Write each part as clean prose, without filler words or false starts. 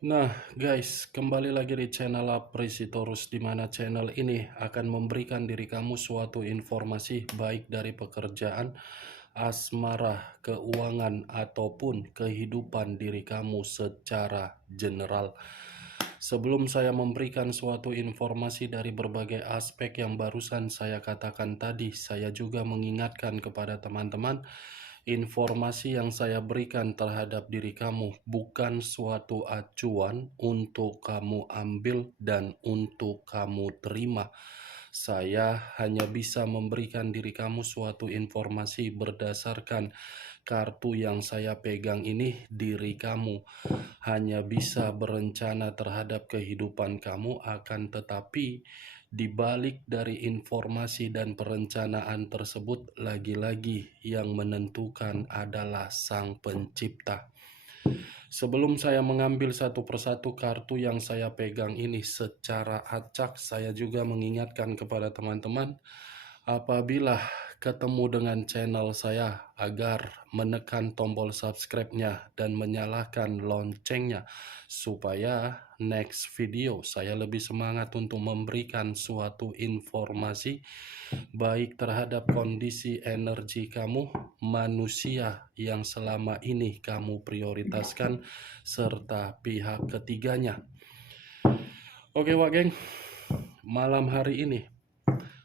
Nah, guys, kembali lagi di channel Apresitorus, di mana channel ini akan memberikan diri kamu suatu informasi baik dari pekerjaan, asmara, keuangan, ataupun kehidupan diri kamu secara general. Sebelum saya memberikan suatu informasi dari berbagai aspek yang barusan saya katakan tadi, saya juga mengingatkan kepada teman-teman, informasi yang saya berikan terhadap diri kamu bukan suatu acuan untuk kamu ambil dan untuk kamu terima. Saya hanya bisa memberikan diri kamu suatu informasi berdasarkan kartu yang saya pegang ini. Diri kamu hanya bisa berencana terhadap kehidupan kamu, akan tetapi di balik dari informasi dan perencanaan tersebut, lagi-lagi yang menentukan adalah Sang Pencipta. Sebelum saya mengambil satu persatu kartu yang saya pegang ini secara acak, saya juga mengingatkan kepada teman-teman, apabila ketemu dengan channel saya, agar menekan tombol subscribe-nya dan menyalakan loncengnya, supaya next video saya lebih semangat untuk memberikan suatu informasi baik terhadap kondisi energi kamu, manusia yang selama ini kamu prioritaskan, serta pihak ketiganya. Oke Wak Geng, malam hari ini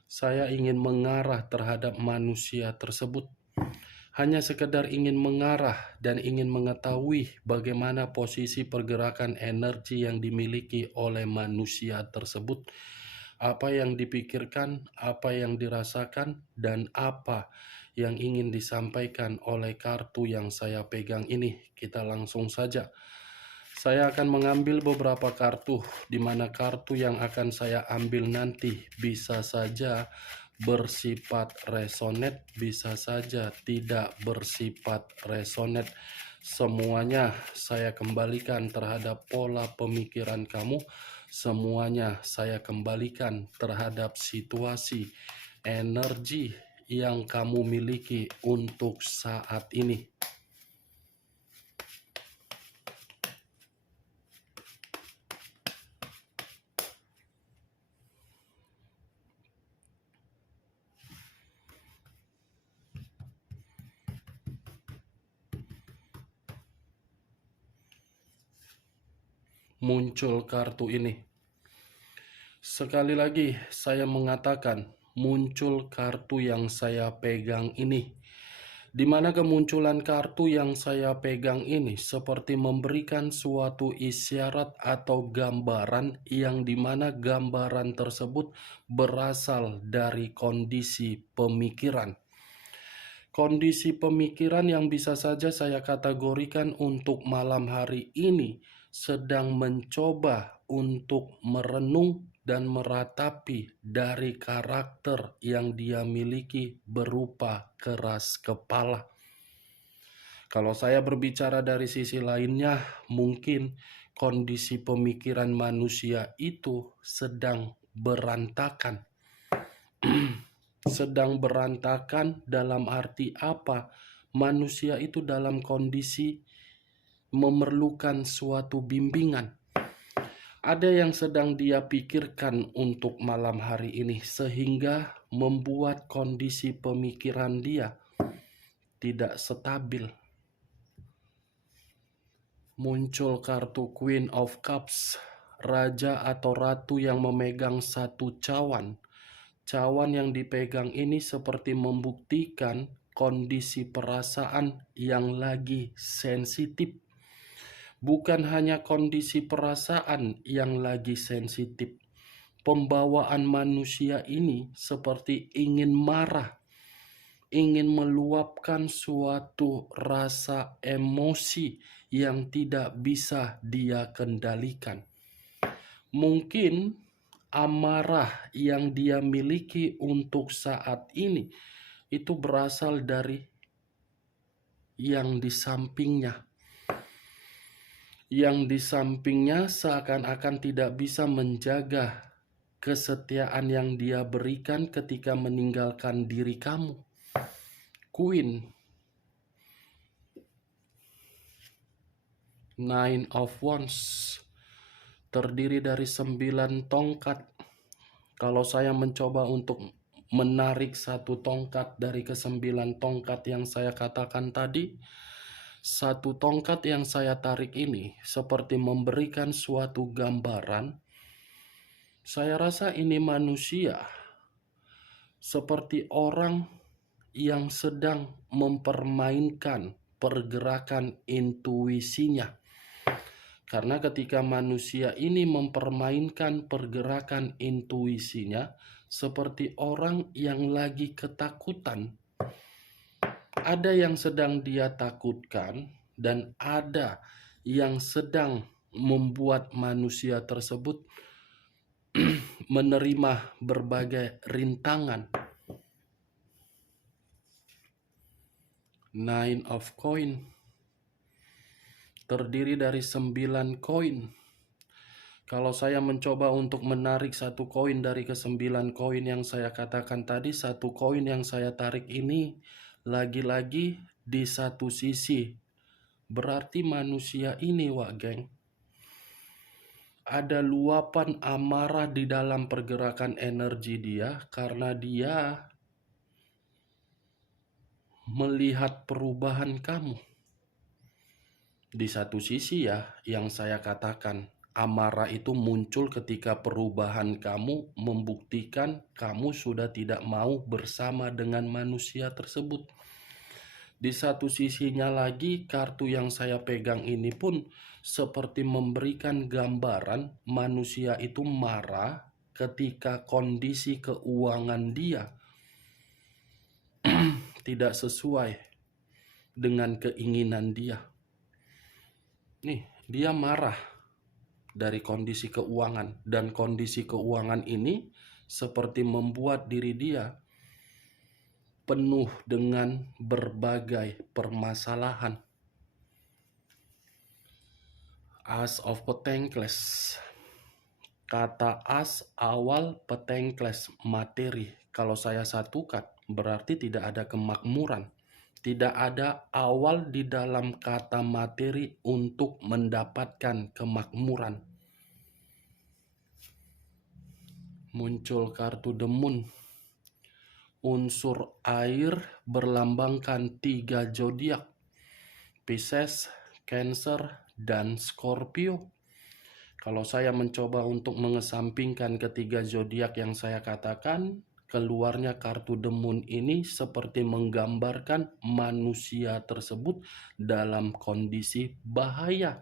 saya ingin mengarah terhadap manusia tersebut. Hanya sekedar ingin mengarah dan ingin mengetahui bagaimana posisi pergerakan energi yang dimiliki oleh manusia tersebut, apa yang dipikirkan, apa yang dirasakan, dan apa yang ingin disampaikan oleh kartu yang saya pegang ini. Kita langsung saja. Saya akan mengambil beberapa kartu, di mana kartu yang akan saya ambil nanti bisa saja bersifat resonate, bisa saja tidak bersifat resonate. Semuanya saya kembalikan terhadap pola pemikiran kamu, semuanya saya kembalikan terhadap situasi energi yang kamu miliki untuk saat ini. Muncul kartu ini. Sekali lagi saya mengatakan, muncul kartu yang saya pegang ini. Di mana kemunculan kartu yang saya pegang ini seperti memberikan suatu isyarat atau gambaran, yang dimana gambaran tersebut berasal dari kondisi pemikiran. Kondisi pemikiran yang bisa saja saya kategorikan untuk malam hari ini sedang mencoba untuk merenung dan meratapi dari karakter yang dia miliki berupa keras kepala. Kalau saya berbicara dari sisi lainnya, mungkin kondisi pemikiran manusia itu sedang berantakan. Sedang berantakan dalam arti apa? Manusia itu dalam kondisi memerlukan suatu bimbingan. Ada yang sedang dia pikirkan untuk malam hari ini, sehingga membuat kondisi pemikiran dia tidak stabil. Muncul kartu Queen of Cups, raja atau ratu yang memegang satu cawan. Cawan yang dipegang ini seperti membuktikan kondisi perasaan yang lagi sensitif. Bukan hanya kondisi perasaan yang lagi sensitif. Pembawaan manusia ini seperti ingin marah, ingin meluapkan suatu rasa emosi yang tidak bisa dia kendalikan. Mungkin amarah yang dia miliki untuk saat ini itu berasal dari yang di sampingnya. Yang di sampingnya seakan-akan tidak bisa menjaga kesetiaan yang dia berikan ketika meninggalkan diri kamu. Queen, Nine of Wands, terdiri dari 9 tongkat. Kalau saya mencoba untuk menarik satu tongkat dari ke-9 tongkat yang saya katakan tadi, satu tongkat yang saya tarik ini seperti memberikan suatu gambaran. Saya rasa ini manusia seperti orang yang sedang mempermainkan pergerakan intuisinya. Karena ketika manusia ini mempermainkan pergerakan intuisinya, seperti orang yang lagi ketakutan. Ada yang sedang dia takutkan, dan ada yang sedang membuat manusia tersebut menerima berbagai rintangan. Nine of coin terdiri dari 9 koin. Kalau saya mencoba untuk menarik satu koin dari ke-9 koin yang saya katakan tadi, satu koin yang saya tarik ini lagi-lagi di satu sisi. Berarti manusia ini, wak geng, ada luapan amarah di dalam pergerakan energi dia karena dia melihat perubahan kamu. Di satu sisi ya, yang saya katakan, amarah itu muncul ketika perubahan kamu membuktikan kamu sudah tidak mau bersama dengan manusia tersebut. Di satu sisinya lagi, kartu yang saya pegang ini pun seperti memberikan gambaran manusia itu marah ketika kondisi keuangan dia tidak sesuai dengan keinginan dia. Nih, dia marah dari kondisi keuangan, dan kondisi keuangan ini seperti membuat diri dia penuh dengan berbagai permasalahan. As of Pentacles. Kata as awal Pentacles, materi. Kalau saya satukan, berarti tidak ada kemakmuran. Tidak ada awal di dalam kata materi untuk mendapatkan kemakmuran. Muncul kartu The Moon. Unsur air berlambangkan 3 zodiak, Pisces, Cancer, dan Scorpio. Kalau saya mencoba untuk mengesampingkan ketiga zodiak yang saya katakan, keluarnya kartu The Moon ini seperti menggambarkan manusia tersebut dalam kondisi bahaya.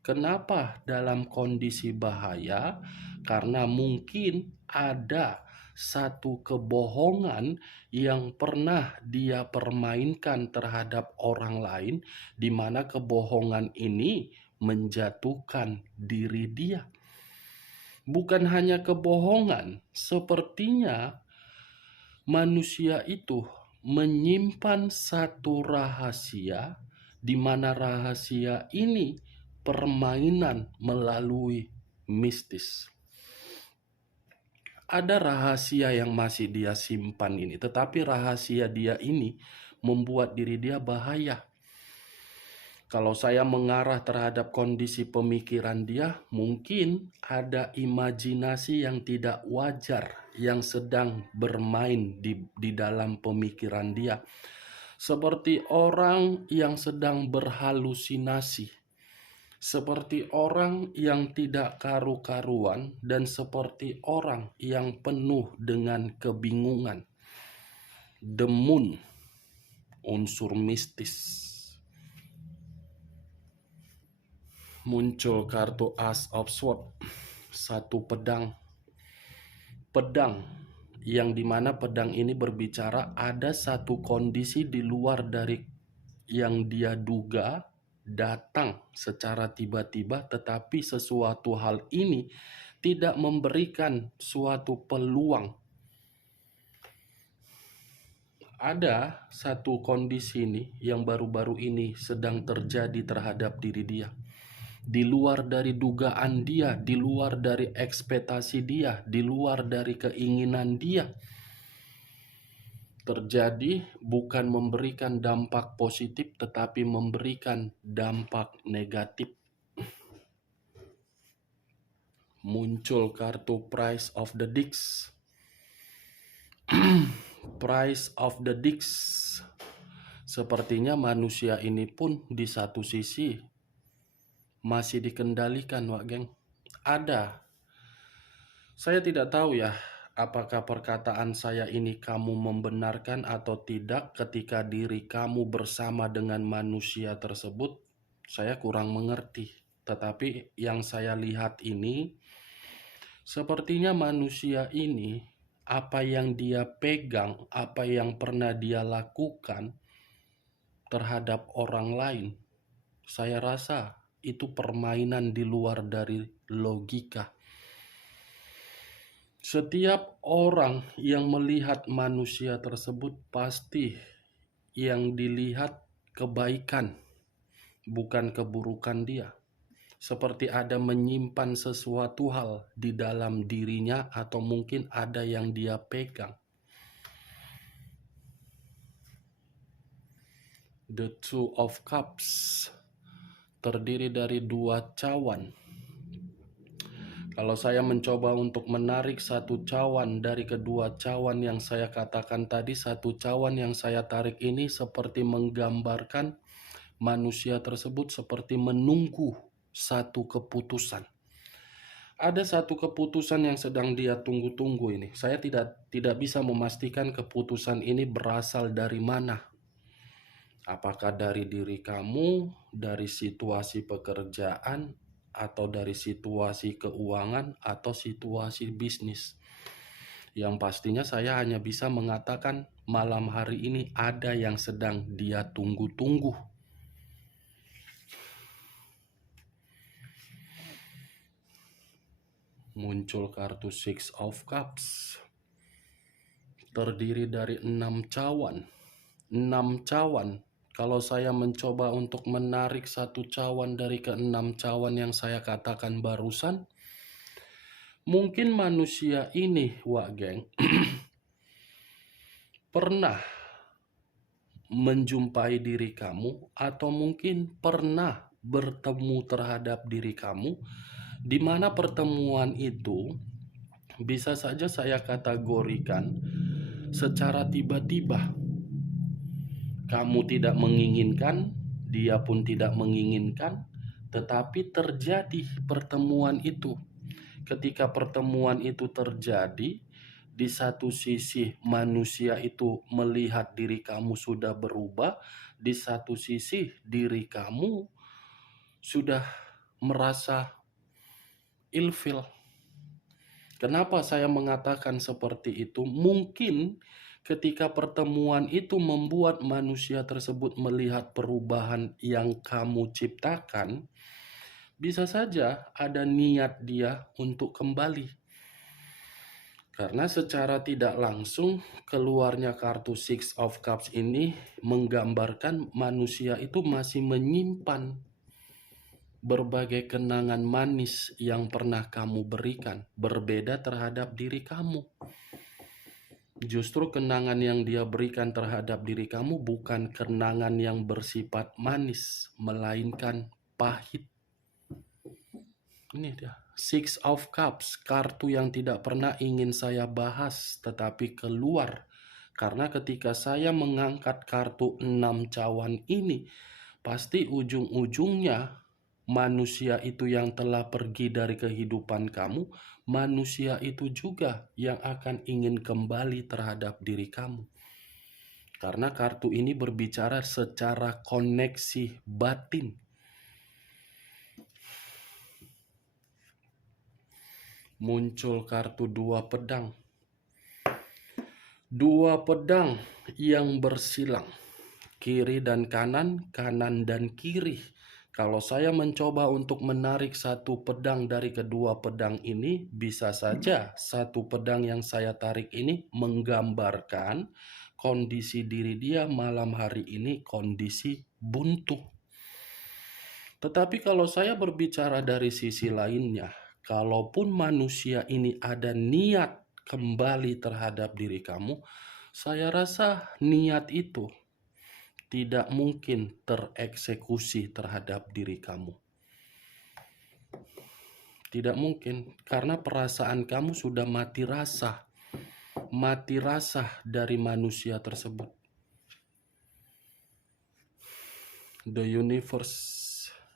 Kenapa dalam kondisi bahaya? Karena mungkin ada satu kebohongan yang pernah dia permainkan terhadap orang lain, di mana kebohongan ini menjatuhkan diri dia. Bukan hanya kebohongan, sepertinya manusia itu menyimpan satu rahasia, di mana rahasia ini permainan melalui mistis. Ada rahasia yang masih dia simpan ini, tetapi rahasia dia ini membuat diri dia bahaya. Kalau saya mengarah terhadap kondisi pemikiran dia, mungkin ada imajinasi yang tidak wajar yang sedang bermain di dalam pemikiran dia. Seperti orang yang sedang berhalusinasi. Seperti orang yang tidak karu-karuan, dan seperti orang yang penuh dengan kebingungan. The Moon, unsur mistis. Muncul kartu As of Swords, satu pedang. Pedang yang dimana pedang ini berbicara ada satu kondisi di luar dari yang dia duga datang secara tiba-tiba, tetapi sesuatu hal ini tidak memberikan suatu peluang. Ada satu kondisi ini yang baru-baru ini sedang terjadi terhadap diri dia. Di luar dari dugaan dia, di luar dari ekspektasi dia, di luar dari keinginan dia. Terjadi bukan memberikan dampak positif, tetapi memberikan dampak negatif. muncul kartu Price of the Dicks. Price of the Dicks. Sepertinya manusia ini pun di satu sisi masih dikendalikan, Wak Geng. Ada. Saya tidak tahu ya, apakah perkataan saya ini kamu membenarkan atau tidak ketika diri kamu bersama dengan manusia tersebut. Saya kurang mengerti. Tetapi yang saya lihat ini, sepertinya manusia ini, apa yang dia pegang, apa yang pernah dia lakukan terhadap orang lain, saya rasa itu permainan di luar dari logika. Setiap orang yang melihat manusia tersebut pasti yang dilihat kebaikan, bukan keburukan dia. Seperti ada menyimpan sesuatu hal di dalam dirinya atau mungkin ada yang dia pegang. The Two of Cups terdiri dari 2 cawan. Kalau saya mencoba untuk menarik satu cawan dari kedua cawan yang saya katakan tadi, satu cawan yang saya tarik ini seperti menggambarkan manusia tersebut seperti menunggu satu keputusan. Ada satu keputusan yang sedang dia tunggu-tunggu ini. Saya tidak bisa memastikan keputusan ini berasal dari mana. Apakah dari diri kamu, dari situasi pekerjaan, atau dari situasi keuangan, atau situasi bisnis. Yang pastinya saya hanya bisa mengatakan malam hari ini ada yang sedang dia tunggu-tunggu. Muncul kartu Six of Cups. Terdiri dari 6 cawan. 6 cawan. Kalau saya mencoba untuk menarik satu cawan dari ke-6 cawan yang saya katakan barusan, mungkin manusia ini, Wak Geng, pernah menjumpai diri kamu atau mungkin pernah bertemu terhadap diri kamu, di mana pertemuan itu bisa saja saya kategorikan secara tiba-tiba. Kamu tidak menginginkan, dia pun tidak menginginkan, tetapi terjadi pertemuan itu. Ketika pertemuan itu terjadi, di satu sisi manusia itu melihat diri kamu sudah berubah, di satu sisi diri kamu sudah merasa ilfil. Kenapa saya mengatakan seperti itu? Mungkin ketika pertemuan itu membuat manusia tersebut melihat perubahan yang kamu ciptakan, bisa saja ada niat dia untuk kembali. Karena secara tidak langsung keluarnya kartu Six of Cups ini menggambarkan manusia itu masih menyimpan berbagai kenangan manis yang pernah kamu berikan, berbeda terhadap diri kamu. Justru kenangan yang dia berikan terhadap diri kamu bukan kenangan yang bersifat manis, melainkan pahit. Ini dia, Six of Cups, kartu yang tidak pernah ingin saya bahas, tetapi keluar. Karena ketika saya mengangkat kartu 6 cawan ini, pasti ujung-ujungnya manusia itu yang telah pergi dari kehidupan kamu, manusia itu juga yang akan ingin kembali terhadap diri kamu. Karena kartu ini berbicara secara koneksi batin. Muncul kartu 2 pedang. 2 pedang yang bersilang. Kiri dan kanan, kanan dan kiri. Kalau saya mencoba untuk menarik satu pedang dari kedua pedang ini, bisa saja satu pedang yang saya tarik ini menggambarkan kondisi diri dia malam hari ini kondisi buntu. Tetapi kalau saya berbicara dari sisi lainnya, kalaupun manusia ini ada niat kembali terhadap diri kamu, saya rasa niat itu tidak mungkin tereksekusi terhadap diri kamu. Tidak mungkin, karena perasaan kamu sudah mati rasa dari manusia tersebut. The universe,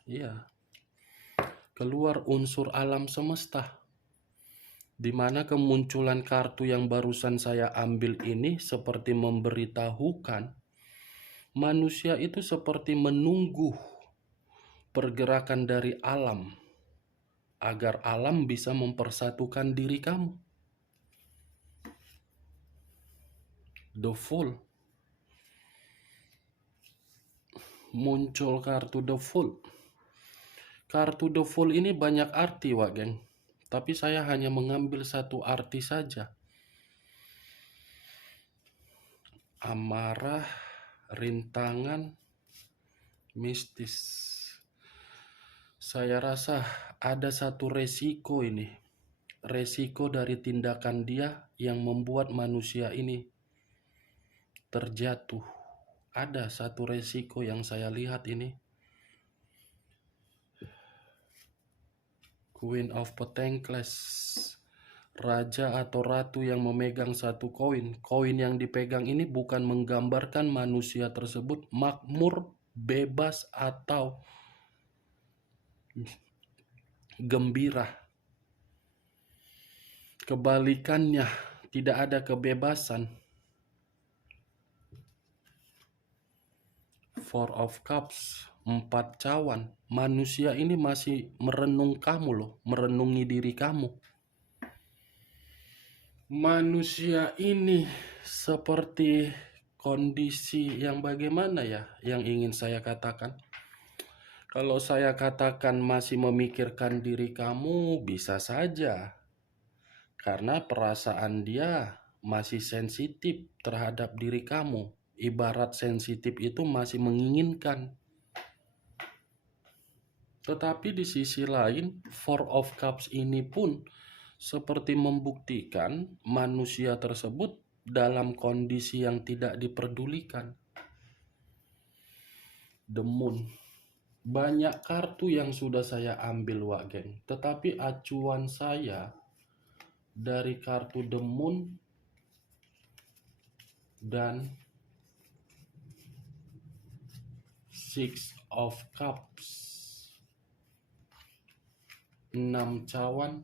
ya, keluar unsur alam semesta, di mana kemunculan kartu yang barusan saya ambil ini seperti memberitahukan manusia itu seperti menunggu pergerakan dari alam agar alam bisa mempersatukan diri kamu. The Fool. Muncul kartu The Fool. Kartu The Fool ini banyak arti, Wak Geng. Tapi saya hanya mengambil satu arti saja. Amarah, rintangan, mistis. Saya rasa ada satu resiko ini. Resiko dari tindakan dia yang membuat manusia ini terjatuh. Ada satu resiko yang saya lihat ini. Queen of Pentacles. Raja atau ratu yang memegang satu koin. Koin yang dipegang ini bukan menggambarkan manusia tersebut makmur, bebas, atau gembira. Kebalikannya, tidak ada kebebasan. Four of Cups, 4 cawan. Manusia ini masih merenung kamu loh, merenungi diri kamu. Manusia ini seperti kondisi yang bagaimana ya yang ingin saya katakan? Kalau saya katakan masih memikirkan diri kamu, bisa saja. Karena perasaan dia masih sensitif terhadap diri kamu. Ibarat sensitif itu masih menginginkan. Tetapi di sisi lain, Four of Cups ini pun seperti membuktikan manusia tersebut dalam kondisi yang tidak diperdulikan. The Moon. Banyak kartu yang sudah saya ambil, Wak Geng. Tetapi acuan saya dari kartu The Moon dan Six of Cups, 6 cawan,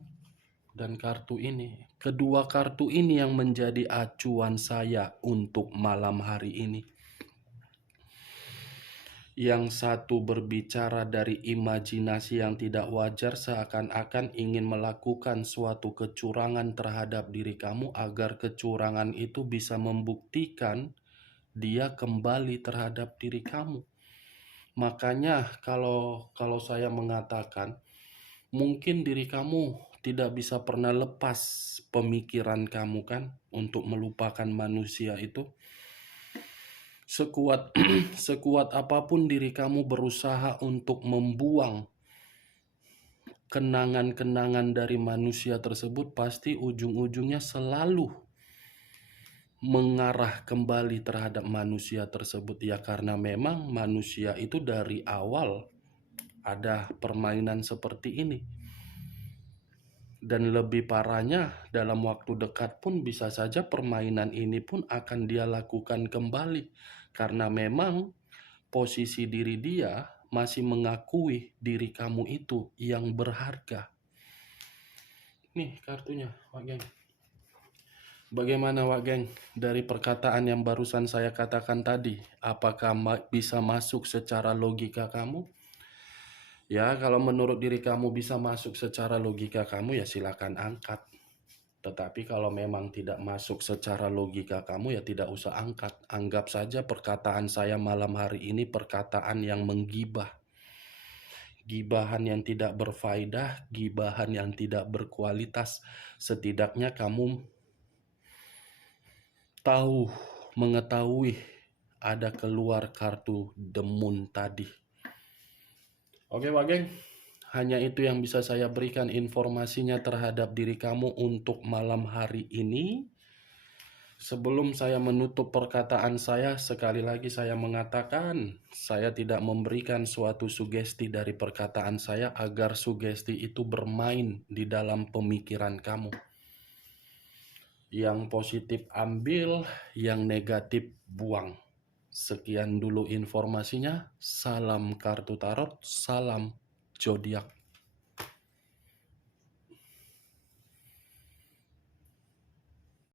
dan kartu ini. Kedua kartu ini yang menjadi acuan saya untuk malam hari ini. Yang satu berbicara dari imajinasi yang tidak wajar, seakan-akan ingin melakukan suatu kecurangan terhadap diri kamu agar kecurangan itu bisa membuktikan dia kembali terhadap diri kamu. Makanya kalau saya mengatakan mungkin diri kamu tidak bisa pernah lepas pemikiran kamu kan untuk melupakan manusia itu. Sekuat apapun diri kamu berusaha untuk membuang kenangan-kenangan dari manusia tersebut, pasti ujung-ujungnya selalu mengarah kembali terhadap manusia tersebut. Ya karena memang manusia itu dari awal ada permainan seperti ini. Dan lebih parahnya, dalam waktu dekat pun bisa saja permainan ini pun akan dia lakukan kembali. Karena memang posisi diri dia masih mengakui diri kamu itu yang berharga. Nih kartunya, Wak Geng. Bagaimana, Wak Geng, dari perkataan yang barusan saya katakan tadi? Apakah bisa masuk secara logika kamu? Ya, kalau menurut diri kamu bisa masuk secara logika kamu, ya silakan angkat. Tetapi kalau memang tidak masuk secara logika kamu, ya tidak usah angkat. Anggap saja perkataan saya malam hari ini perkataan yang menggibah. Gibahan yang tidak berfaedah, gibahan yang tidak berkualitas. Setidaknya kamu mengetahui ada keluar kartu The Moon tadi. Oke, Wak Geng. Hanya itu yang bisa saya berikan informasinya terhadap diri kamu untuk malam hari ini. Sebelum saya menutup perkataan saya, sekali lagi saya mengatakan, saya tidak memberikan suatu sugesti dari perkataan saya agar sugesti itu bermain di dalam pemikiran kamu. Yang positif ambil, yang negatif buang. Sekian dulu informasinya. Salam kartu tarot, salam zodiak.